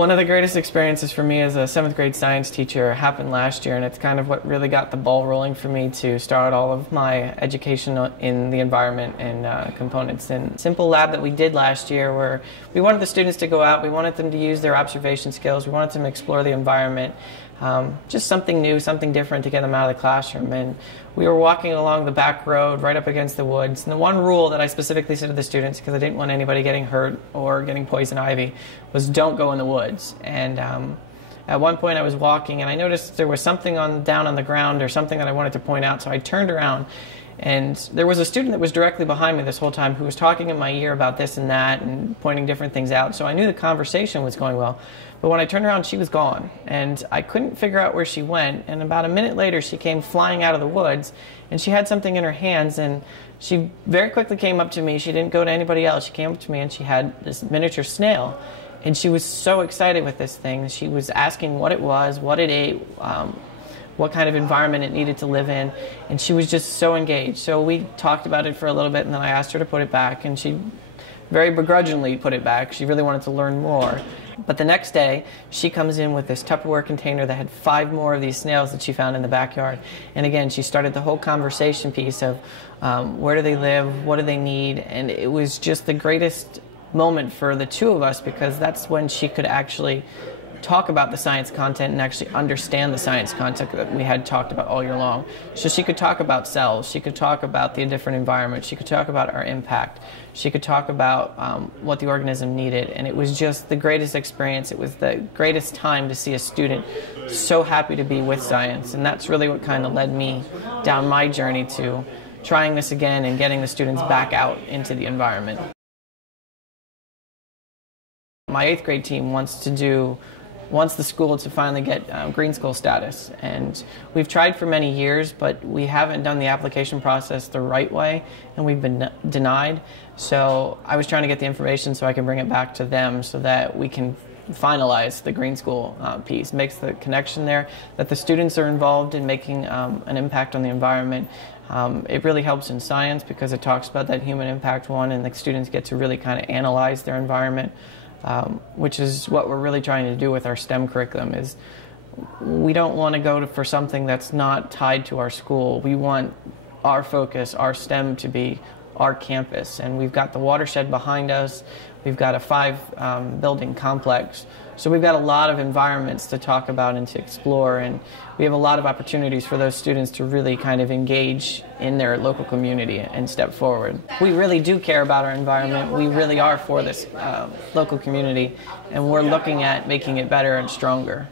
One of the greatest experiences for me as a 7th grade science teacher happened last year, and it's kind of what really got the ball rolling for me to start all of my education in the environment and components. And simple lab that we did last year where we wanted the students to go out, we wanted them to use their observation skills, we wanted them to explore the environment, just something new, something different to get them out of the classroom. And we were walking along the back road right up against the woods, and the one rule that I specifically said to the students, because I didn't want anybody getting hurt or getting poison ivy, was don't go in the woods. And at one point I was walking and I noticed there was something down on the ground or something that I wanted to point out, so I turned around and there was a student that was directly behind me this whole time who was talking in my ear about this and that and pointing different things out, so I knew the conversation was going well. But when I turned around, she was gone, and I couldn't figure out where she went. And about a minute later, she came flying out of the woods, and she had something in her hands, and she very quickly came up to me. She didn't go to anybody else. She came up to me, and she had this miniature snail, and she was so excited with this thing. She was asking what it was, what it ate, what kind of environment it needed to live in, and she was just so engaged. So we talked about it for a little bit, and then I asked her to put it back, and she very begrudgingly put it back. She really wanted to learn more. But the next day, she comes in with this Tupperware container that had 5 more of these snails that she found in the backyard. And again, she started the whole conversation piece of where do they live, what do they need, and it was just the greatest moment for the two of us, because that's when she could actually talk about the science content and actually understand the science content that we had talked about all year long. So she could talk about cells, she could talk about the different environments, she could talk about our impact, she could talk about what the organism needed, and it was just the greatest experience. It was the greatest time to see a student so happy to be with science, and that's really what kind of led me down my journey to trying this again and getting the students back out into the environment. My 8th grade team wants the school to finally get green school status, and we've tried for many years, but we haven't done the application process the right way, and we've been denied. So I was trying to get the information so I can bring it back to them so that we can finalize the green school piece. Makes the connection there that the students are involved in making an impact on the environment. It really helps in science because it talks about that human impact one, and the students get to really kind of analyze their environment. Which is what we're really trying to do with our STEM curriculum. Is we don't want to go for something that's not tied to our school. We want our focus, our STEM, to be our campus, and we've got the watershed behind us. We've got a 5-building complex, so we've got a lot of environments to talk about and to explore, and we have a lot of opportunities for those students to really kind of engage in their local community and step forward. We really do care about our environment. We really are for this local community, and we're looking at making it better and stronger.